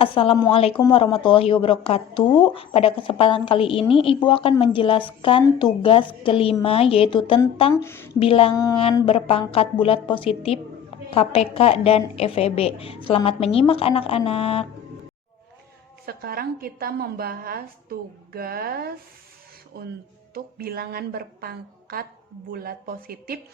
Assalamualaikum warahmatullahi wabarakatuh. Pada kesempatan kali ini, Ibu akan menjelaskan tugas kelima, yaitu tentang bilangan berpangkat bulat positif, KPK, dan FEB. Selamat menyimak anak-anak. Sekarang kita membahas tugas untuk bilangan berpangkat bulat positif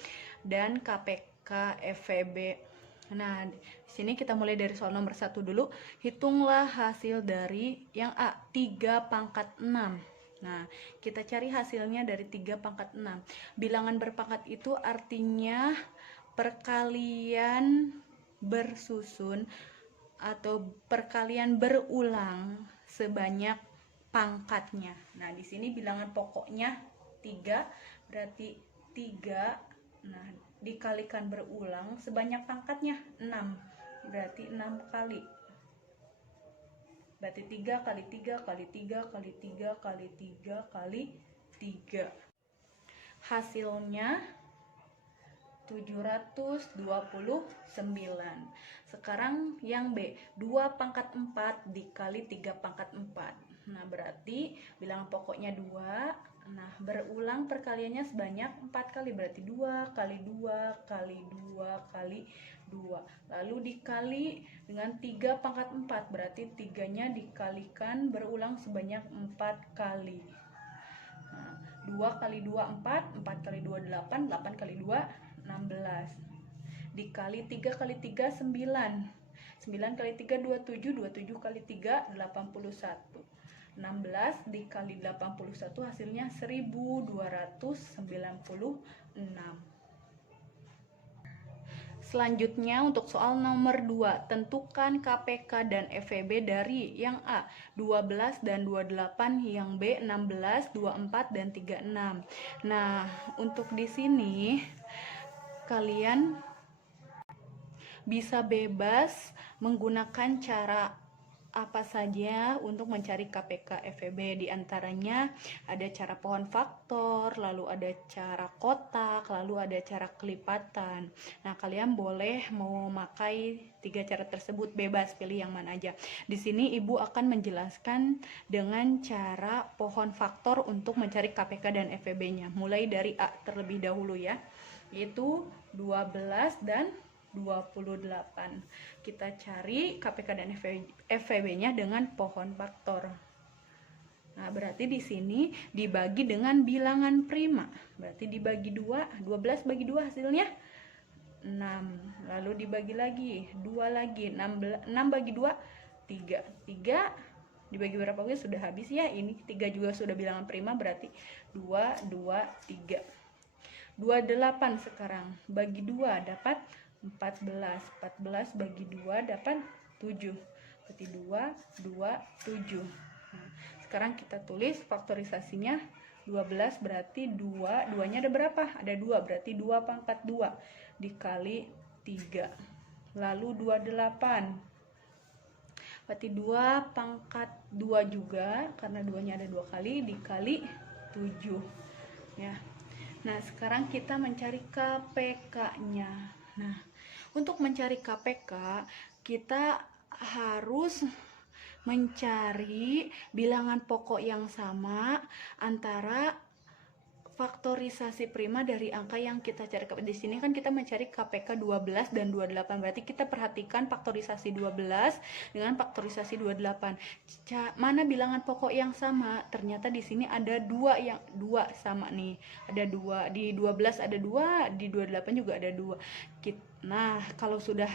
dan KPK FEB. Nah, di sini kita mulai dari soal nomor 1 dulu. Hitunglah hasil dari yang A, 3 pangkat 6. Nah, kita cari hasilnya dari 3 pangkat 6. Bilangan berpangkat itu artinya perkalian bersusun atau perkalian berulang sebanyak pangkatnya. Nah, di sini bilangan pokoknya 3, berarti 3. Nah, dikalikan berulang sebanyak pangkatnya 6, berarti 6 kali. Berarti 3 kali 3 kali 3 kali 3 kali 3 kali 3. Hasilnya 729. Sekarang yang B, 2 pangkat 4 dikali 3 pangkat 4. Nah, berarti bilangan pokoknya 2. Nah, berulang perkaliannya sebanyak 4 kali, berarti 2 kali 2 kali 2 kali 2. Lalu dikali dengan 3 pangkat 4, berarti 3-nya dikalikan berulang sebanyak 4 kali. Nah, 2 kali 2 4, 4 kali 2 8, 8 kali 2 16. Dikali 3 kali 3 9. 9 kali 3 27, 27 kali 3 81. 16 dikali 81 hasilnya 1296. Selanjutnya untuk soal nomor 2, tentukan KPK dan FEB dari yang A 12 dan 28, yang B 16, 24 dan 36. Nah, untuk di sini kalian bisa bebas menggunakan cara apa saja untuk mencari KPK FEB. Di antaranya ada cara pohon faktor, lalu ada cara kotak, lalu ada cara kelipatan. Nah, kalian boleh mau memakai 3 cara tersebut, bebas pilih yang mana aja. Di sini Ibu akan menjelaskan dengan cara pohon faktor untuk mencari KPK dan FEB-nya. Mulai dari A terlebih dahulu ya, yaitu 12 dan 28. Kita cari KPK dan FEB-nya dengan pohon faktor. Nah, berarti di sini dibagi dengan bilangan prima. Berarti dibagi 2, 12 bagi 2 hasilnya 6. Lalu dibagi lagi, 2 lagi, 6 bagi 2 3. 3 dibagi berapa kali sudah habis ya. Ini 3 juga sudah bilangan prima, berarti 2 2 3. 28 sekarang bagi 2 dapat 14. 14 bagi 2 dapat 7. Berarti 2 2 7. Nah, sekarang kita tulis faktorisasinya 12, berarti 2, 2-nya ada berapa? Ada 2, berarti 2 pangkat 2 dikali 3. Lalu 28. Berarti 2 pangkat 2 juga, karena 2-nya ada 2 kali, dikali 7. Ya. Nah, sekarang kita mencari KPK-nya. Nah, untuk mencari KPK, kita harus mencari bilangan pokok yang sama antara faktorisasi prima dari angka yang kita cari. Di sini kan kita mencari KPK 12 dan 28. Berarti kita perhatikan faktorisasi 12 dengan faktorisasi 28. Mana bilangan pokok yang sama? Ternyata di sini ada 2 yang 2 sama nih. Ada 2. Di 12 ada 2, di 28 juga ada 2. Nah, kalau sudah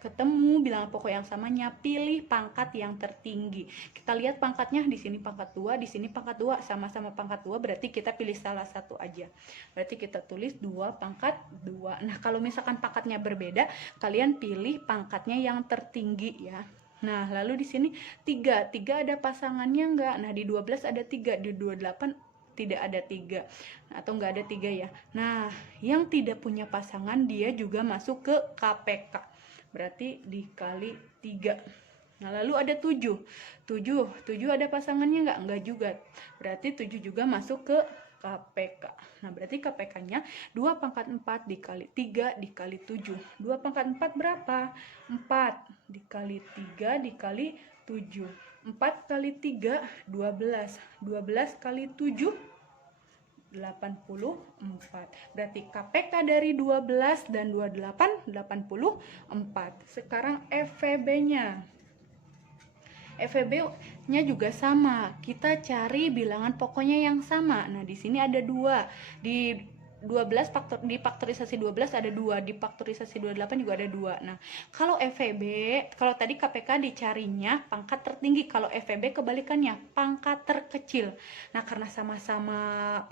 ketemu bilangan pokok yang samanya, pilih pangkat yang tertinggi. Kita lihat pangkatnya, di sini pangkat 2, di sini pangkat 2, sama-sama pangkat 2, berarti kita pilih salah satu aja. Berarti kita tulis 2 pangkat 2. Nah, kalau misalkan pangkatnya berbeda, kalian pilih pangkatnya yang tertinggi ya. Nah, lalu di sini 3 ada pasangannya enggak? Nah, di 12 ada 3, di 28 tidak ada 3 atau enggak ada 3 ya. Nah, yang tidak punya pasangan dia juga masuk ke KPK. Berarti dikali 3. Nah, lalu ada 7 ada pasangannya enggak? Enggak juga. Berarti 7 juga masuk ke KPK. Nah, berarti KPK-nya 2 pangkat 4 dikali 3 dikali 7. 2 pangkat 4 berapa? 4 dikali 3 dikali 7. 4 kali 3, 12. 12 kali 7, 84. Berarti KPK dari 12 dan 28, 84. Sekarang FVB-nya. FVB-nya juga sama. Kita cari bilangan pokoknya yang sama. Nah, di sini ada 2. Di 12 di faktorisasi 12 ada 2, di faktorisasi 28 juga ada 2. Nah, kalau FVB, kalau tadi KPK dicarinya pangkat tertinggi, kalau FVB kebalikannya, pangkat terkecil. Nah, karena sama-sama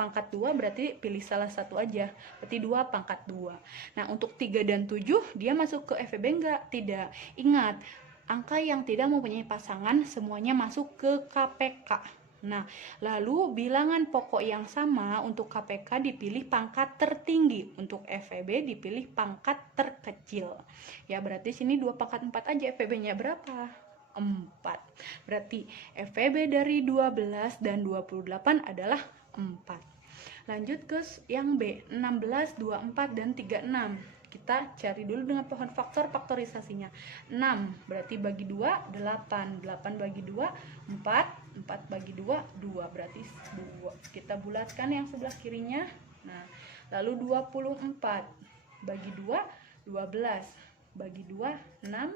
pangkat 2 berarti pilih salah satu aja. Berarti 2 pangkat 2. Nah, untuk 3 dan 7 dia masuk ke FVB enggak? Tidak. Ingat, angka yang tidak mempunyai pasangan semuanya masuk ke KPK. Nah, lalu bilangan pokok yang sama untuk KPK dipilih pangkat tertinggi, untuk FVB dipilih pangkat terkecil. Ya, berarti sini 2 pangkat 4 aja, FVB-nya berapa? 4. Berarti FVB dari 12 dan 28 adalah 4. Lanjut ke yang B, 16, 24, dan 36. Kita cari dulu dengan pohon faktor, faktorisasinya. 6 berarti bagi 2, 8. 8 bagi 2, 4. 4 bagi 2, 2. Berarti 2. Kita bulatkan yang sebelah kirinya. Nah, lalu 24 bagi 2, 12. Bagi 2, 6.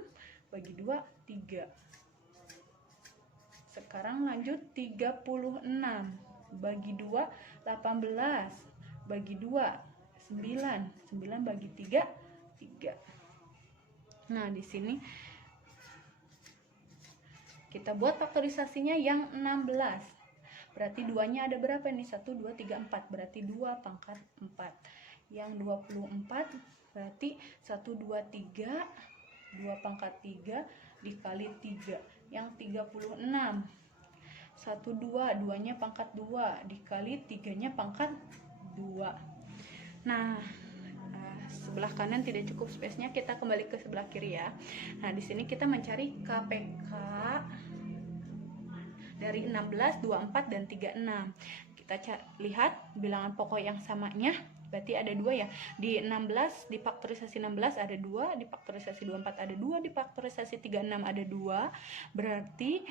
Bagi 2, 3. Sekarang lanjut 36 bagi 2, 18. Bagi 2, 9. 9 bagi 3, 3. Nah, di sini kita buat faktorisasinya yang 16. Berarti 2-nya ada berapa nih? 1, 2, 3, 4. Berarti 2 pangkat 4. Yang 24 berarti 1, 2, 3. 2 pangkat 3 dikali 3. Yang 36. 1, 2. 2-nya pangkat 2 dikali 3-nya pangkat 2. Nah, sebelah kanan tidak cukup space-nya, kita kembali ke sebelah kiri ya. Nah, di sini kita mencari KPK dari 16, 24, dan 36. Kita lihat bilangan pokok yang samanya, berarti ada 2 ya. Di 16, di faktorisasi 16 ada 2, di faktorisasi 24 ada 2, di faktorisasi 36 ada 2. Berarti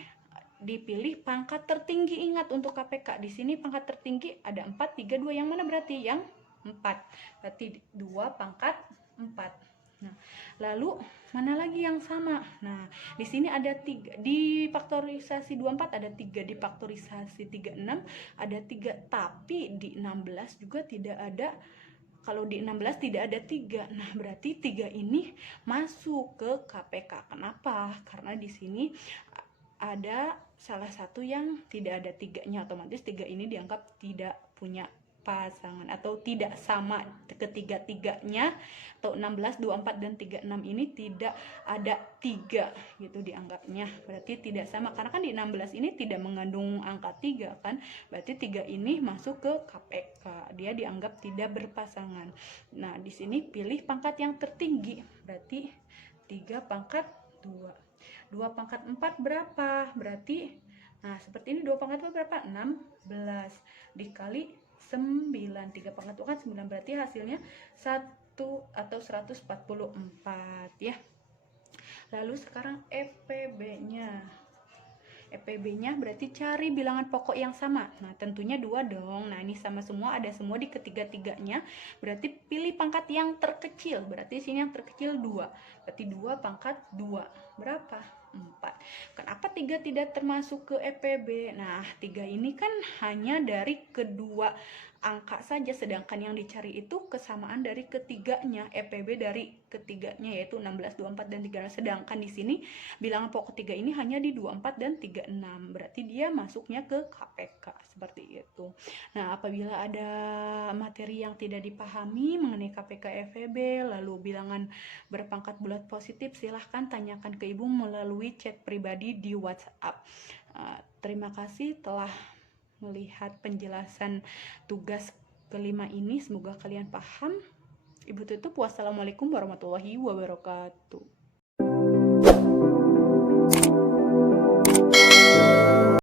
dipilih pangkat tertinggi. Ingat, untuk KPK di sini pangkat tertinggi ada 4, 3, 2. Yang mana berarti? Yang 4. Berarti 2 pangkat 4. Nah, lalu mana lagi yang sama? Nah, di sini ada 3. Di faktorisasi 24 ada 3, di faktorisasi 36 ada 3, tapi di 16 juga tidak ada. Kalau di 16 tidak ada 3. Nah, berarti 3 ini masuk ke KPK. Kenapa? Karena di sini ada salah satu yang tidak ada 3-nya, otomatis 3 ini dianggap tidak punya pasangan atau tidak sama ketiga-tiganya, atau 16, 24, dan 36 ini tidak ada 3 gitu dianggapnya. Berarti tidak sama, karena kan di 16 ini tidak mengandung angka 3 kan. Berarti 3 ini masuk ke KPK, dia dianggap tidak berpasangan. Nah, di sini pilih pangkat yang tertinggi, berarti 3 pangkat 2. 2 pangkat 4 berapa? Berarti, nah seperti ini, 2 pangkat 4 berapa? 16 dikali 9. 3 pangkat 2 kan 9, berarti hasilnya 1 atau 144 ya. Lalu sekarang EPB-nya. EPB-nya berarti cari bilangan pokok yang sama. Nah, tentunya 2 dong. Nah, ini sama semua, ada semua di ketiga-tiganya. Berarti pilih pangkat yang terkecil. Berarti sini yang terkecil 2. Berarti 2 pangkat 2. Berapa? 4. Kenapa 3 tidak termasuk ke EPB? Nah, 3 ini kan hanya dari kedua angka saja, sedangkan yang dicari itu kesamaan dari ketiganya, EPB dari ketiganya, yaitu 16, 24, dan 36. Sedangkan di sini bilangan pokok 3 ini hanya di 24 dan 36. Berarti dia masuknya ke KPK, seperti itu. Nah, apabila ada materi yang tidak dipahami mengenai KPK FEB, lalu bilangan berpangkat bulat positif, silahkan tanyakan ke Ibu melalui chat pribadi di WhatsApp. Terima kasih telah melihat penjelasan tugas kelima ini. Semoga kalian paham. Ibu tutup. Wassalamualaikum warahmatullahi wabarakatuh.